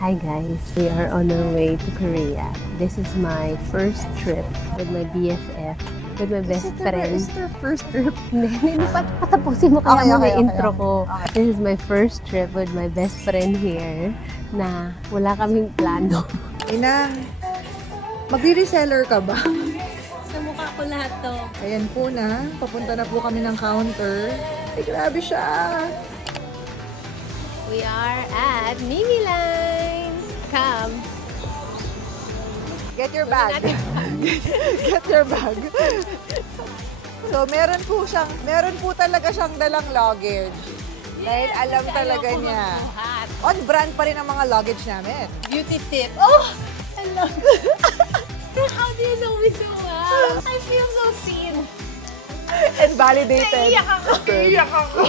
Hi guys, we are on our way to Korea. This is my first trip with my BFF, with my best friend. Is their first trip? Hindi pa patapusin mo kaya Okay, mo okay, yung intro okay. ko. This is my first trip with my best friend here na wala kaming plano. Inang, magre-reseller ka ba? Sa mukha ko lahat to. Ayan po na, papunta na po kami ng counter. Ay, grabe siya. We are at Mimi Line. Come. Get your bag. Get your bag. So, meron po talaga siyang dalang luggage. Dahil alam talaga niya. On brand pa rin ang mga luggage namin. Beauty tip. Oh, I love it. How do you know me so well? I feel so seen. And validated. Iyak ako.